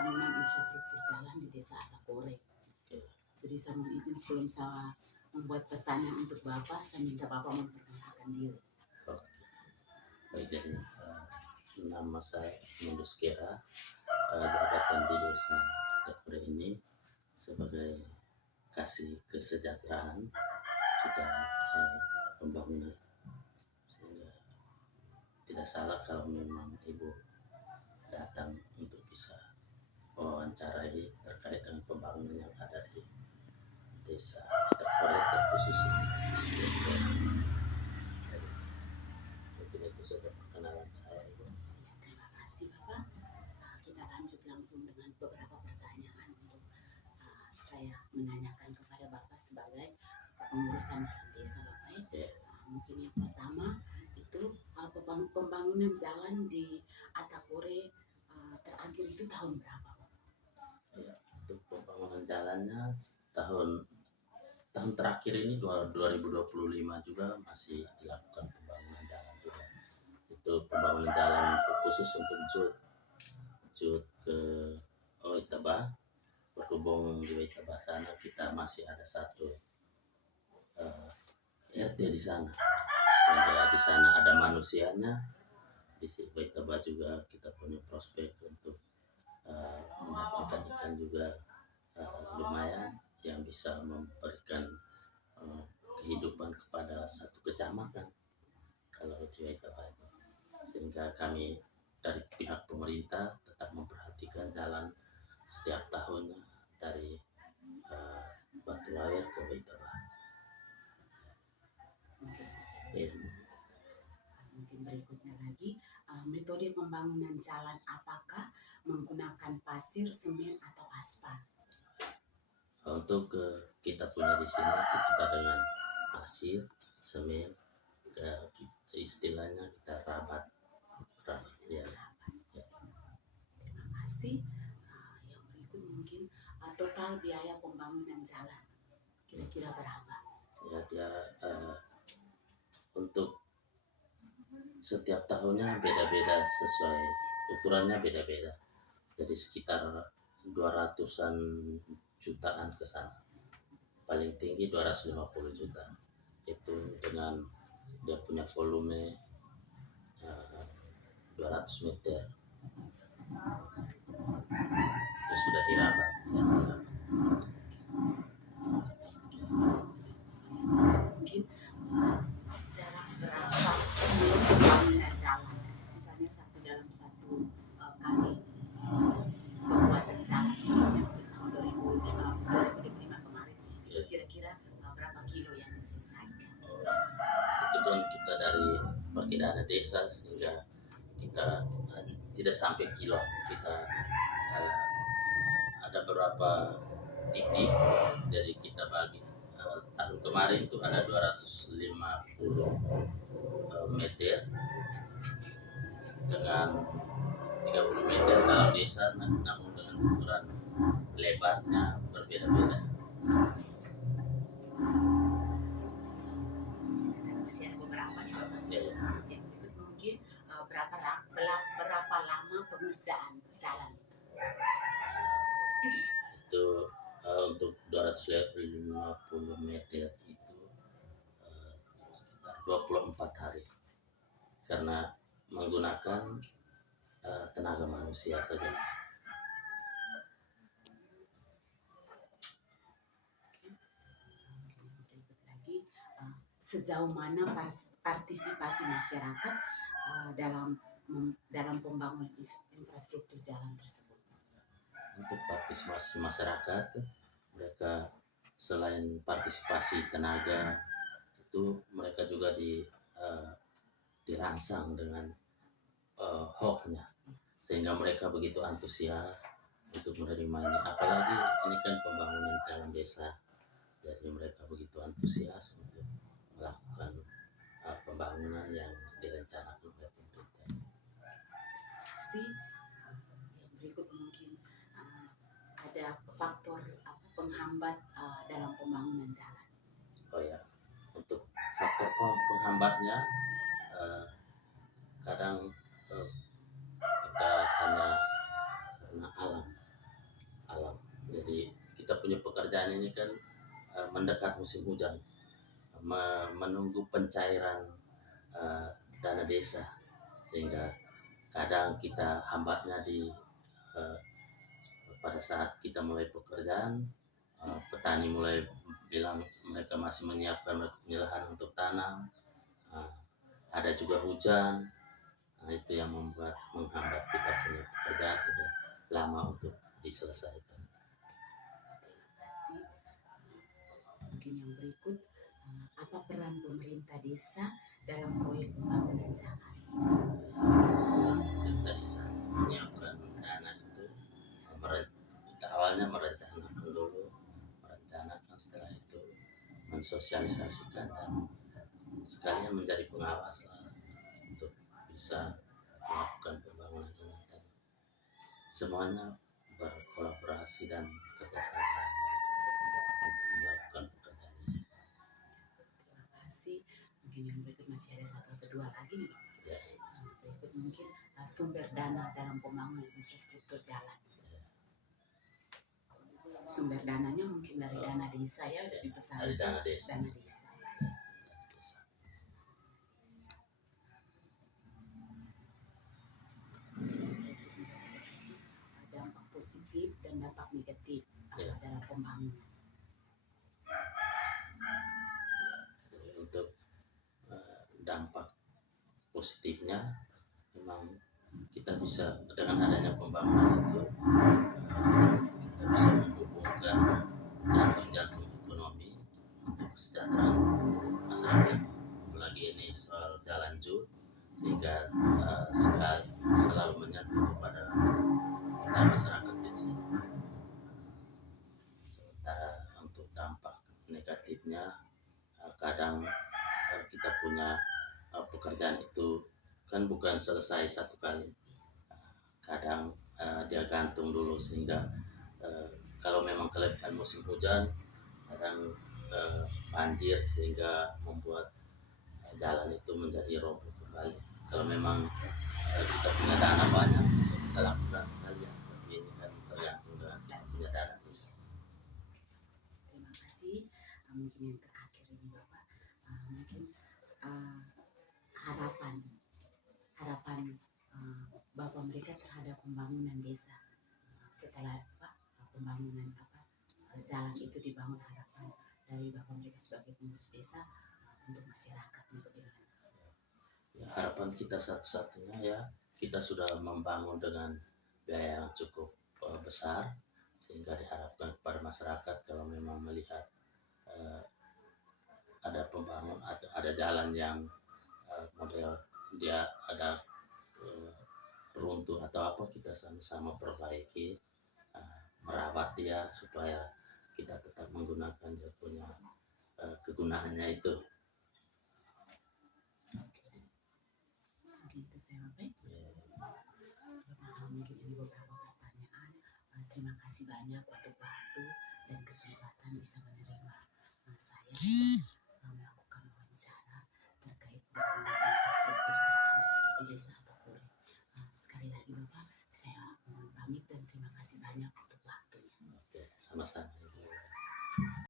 pembangunan infrastruktur jalan di Desa Atakore. Jadi saya mohon izin sebelum saya membuat pertanyaan untuk Bapak, saya minta Bapak memperkenalkan diri. Baik, jadi nama saya Mundus Kera, jabatan di Desa Atakore ini sebagai kasih kesejahteraan juga pembangunan, sehingga tidak salah kalau memang Ibu datang untuk bisa mewawancarai terkait dengan pembangunan yang ada di Desa Atakore, terkhusus mungkin itu saja perkenalan saya, Ibu. Ya, terima kasih Bapak. Kita lanjut langsung dengan beberapa pertanyaan untuk saya menanyakan kepada Bapak sebagai kepengurusan dalam desa Bapak. Mungkin yang pertama itu pembangunan jalan di Atakore terakhir itu tahun berapa Bapak? Ya, untuk pembangunan jalannya tahun terakhir ini 2025 juga masih dilakukan pembangunan jalan juga. Itu pembangunan jalan khusus untuk Jut ke Oitaba, berhubung di Oitaba sana kita masih ada satu RT di sana, sehingga di sana ada manusianya. Di Oitaba juga kita punya prospek untuk mendapatkan ikan juga lumayan yang bisa memberikan kehidupan kepada satu kecamatan kalau di Oitaba itu. Sehingga kami dari pihak pemerintah tetap memperhatikan jalan setiap tahunnya dari Batu Air ke Oitaba. Mungkin itu saja. Mungkin berikutnya lagi, metode pembangunan jalan apakah menggunakan pasir, semen atau aspal? Untuk kita punya di sini kita dengan pasir, semen, istilahnya kita rabat ya. Terima kasih. Yang berikut mungkin total biaya pembangunan jalan kira-kira berapa? Ya, dia untuk setiap tahunnya beda-beda, sesuai ukurannya beda-beda. Jadi sekitar 200-an jutaan ke sana. Paling tinggi 250 juta. Itu dengan dia punya volume 200 meter. Itu sudah dirabat. Mungkin jarak berapa pembangunan jalan? Misalnya dalam satu kali pembuatan jalan, contohnya macam tahun 2005 kemarin, itu kira-kira berapa kilo yang diselesaikan? Itu kan kita dari perkiraan desa, sehingga kita tidak sampai kilo. Kita ada beberapa titik, jadi kita bagi. Tahun kemarin itu ada 250 meter dengan 30 meter dalam desa, namun dengan ukuran lebarnya berbeda-beda. Masih ada beberapa nih Bapak. Ya. Yang berikut mungkin berapa lama pengerjaan jalan? Itu untuk 250 meter itu sekitar 24 hari, karena menggunakan tenaga manusia saja. Berikut lagi, sejauh mana partisipasi masyarakat dalam pembangunan infrastruktur jalan tersebut? Untuk partisipasi masyarakat, mereka selain partisipasi tenaga itu mereka juga dirangsang dengan hoaxnya, sehingga mereka begitu antusias untuk menerimanya. Apalagi ini kan pembangunan jalan desa, jadi mereka begitu antusias untuk melakukan pembangunan yang direncanakan oleh pemerintah. Yang berikut mungkin ada faktor penghambat dalam pembangunan jalan. Oh ya, untuk faktor penghambatnya kadang kita hanya karena alam. pekerjaan ini kan mendekat musim hujan, menunggu pencairan eh, dana desa, sehingga kadang kita hambatnya di eh, pada saat kita mulai pekerjaan, petani mulai bilang mereka masih menyiapkan lahan untuk tanam. Eh, ada juga hujan. Nah, itu yang menghambat kita punya pekerjaan sudah lama untuk diselesaikan. Terima kasih. Mungkin yang berikut, apa peran pemerintah desa dalam proyek pembangunan jalan? Pemerintah desa menyiapkan dana itu, kita awalnya merencanakan dulu, setelah itu mensosialisasikan dan sekalian menjadi pengawas untuk bisa melakukan pembangunan ini, dan semuanya berkolaborasi dan kerjasama yang baik untuk melakukan pekerjaan ini. Terima kasih. Mungkin yang berikut masih ada satu atau dua lagi nih. Ya, Yang berikut mungkin sumber dana dalam pembangunan infrastruktur jalan. Sumber dananya mungkin dari dana desa ya, udah dipesan dari dana desa. dana desa. Dampak positif dan dampak negatif Ya. dalam pembangunan. Jadi untuk dampak positifnya, memang kita bisa dengan adanya pembangunan itu kita bisa menghubungkan jantung-jantung ekonomi untuk kesejahteraan masyarakat. Apalagi ini soal jalan jur, sehingga selalu menyentuh kepada kita masyarakat kecil. Sementara untuk dampak negatifnya, kadang kita punya pekerjaan itu kan bukan selesai satu kali, kadang dia gantung dulu, sehingga kalau memang kelebihan musim hujan kadang banjir, sehingga membuat jalan itu menjadi roboh kembali. Kalau memang kita punya dana banyak, kita lakukan sekalian, tapi ini kan tergantung dengan kita punya dana desa. Terima kasih. Mungkin yang terakhir ini Bapak, mungkin harapan Bapak mereka terhadap pembangunan desa setelah pembangunan jalan itu dibangun, harapan dari Bapak mereka sebagai pengurus desa untuk masyarakat, untuk dengan Ya, harapan kita satu-satunya ya, kita sudah membangun dengan biaya yang cukup besar, sehingga diharapkan kepada masyarakat kalau memang melihat ada ada jalan yang model dia ada runtuh atau apa, kita sama-sama perbaiki, merawat dia supaya kita tetap menggunakan dia punya kegunaannya itu. Mungkin itu saya Bapak. Mungkin ini beberapa pertanyaan. Terima kasih banyak untuk waktu dan kesempatan bisa menerima saya melakukan wawancara terkait pembangunan infrastruktur jalan di desa Tokure. Sekali lagi Bapak, saya mohon pamit dan terima kasih banyak untuk waktunya. Oke, sama-sama.